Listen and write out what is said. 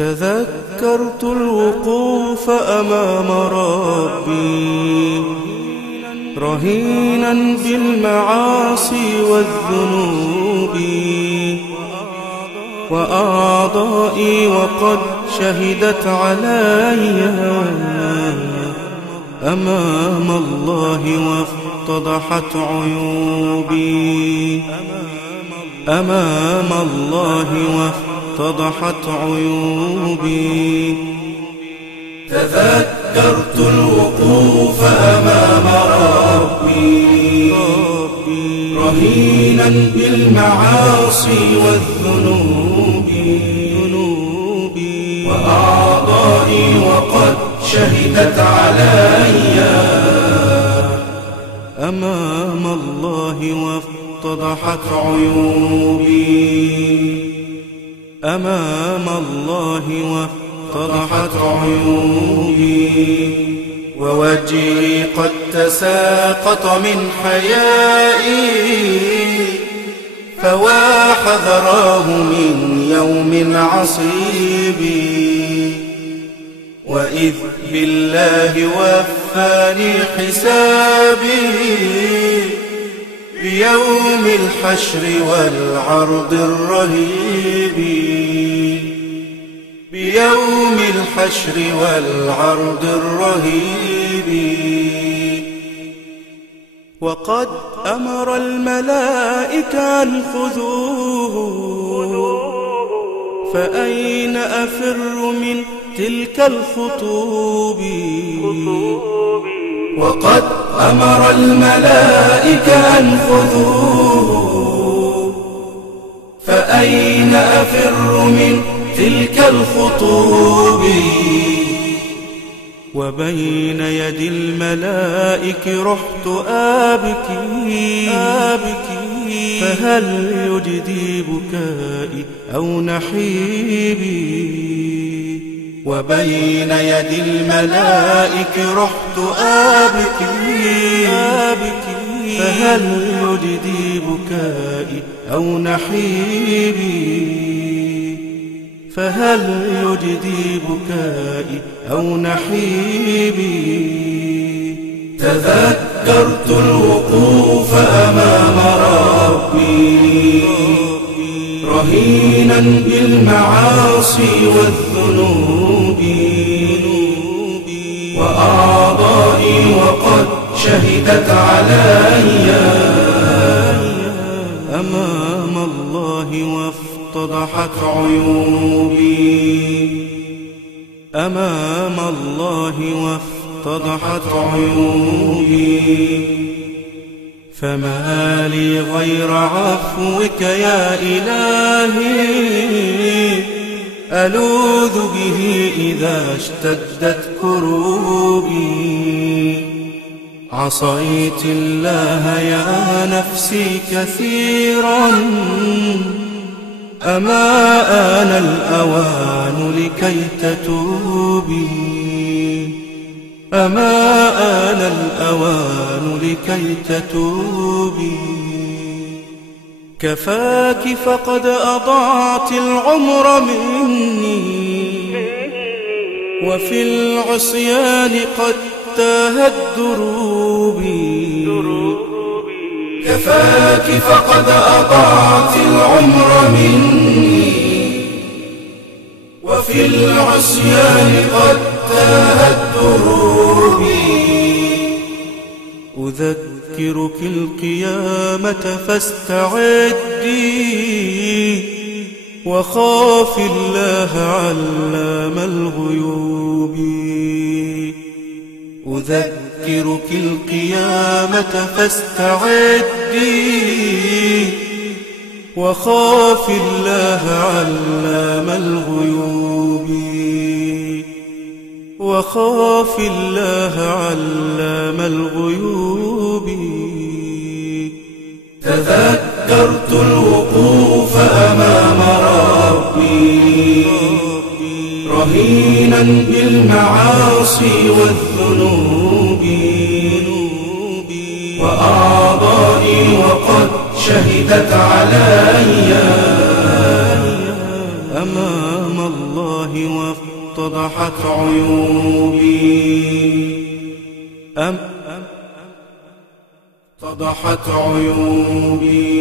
تذكرت الوقوف أمام ربي رهينا بالمعاصي والذنوب، وأعضائي وقد شهدت علي أمام الله وافتضحت عيوبي، أمام الله وافتضحت عيوبي. تذكرت الوقوف أمام ربي رهينا بالمعاصي والذنوب، وأعضائي وقد شهدت علي أمام الله وافتضحت عيوبي، أمام الله وافتضحت عيوبي. ووجهي قد تساقط من حيائي، فوا حذراه من يوم عصيب، وإذ بالله وفاني حسابي بيوم الحشر والعرض الرهيب، بيوم الحشر والعرض الرهيب. وقد أمر الملائكة أن خذوه، فأين أفر من تلك الخطوب؟ وقد أمر الملائكة أن خذوه، فأين أفر من تلك الخطوب؟ وبين يدي الملائك رحت آبكي، فهل يجدي بكائي أو نحيبي؟ وبين يدي الملائك رحت آبكي، فهل يجدي بكائي أو نحيبي؟ فهل يجدي بكائي أو نحيبي؟ تذكرت الوقوف أمام ربي رهينا بالمعاصي والذنوب، وأعضائي وقد شهدت علي أمام الله وافتضحت عيوبي، أمام الله وافتضحت عيوبي. فما لي غير عفوك يا إلهي، ألوذ به إذا اشتدت كروبي. عصيت الله يا نفسي كثيرا، أما آن الأوان لكي تتوبي، أما آن الأوان لكي تتوبي. كفاك فقد أضعت العمر مني، وفي العصيان قد تاهت دروبي. كفاك فقد أضعت العمر مني، وفي العصيان قد تاهت دروبي. أذكرك القيامة فاستعدي، وخاف الله علام الغيوب. أذكرك القيامة فاستعدي، وخاف الله علام الغيوب. وخاف الله علام الغيوب. تذكرت الوقوف أمام ربي رهينا بالمعاصي والذنوب، وأعضائي وقد شهدت علي أمام الله اتضحت عيوبي اتضحت عيوبي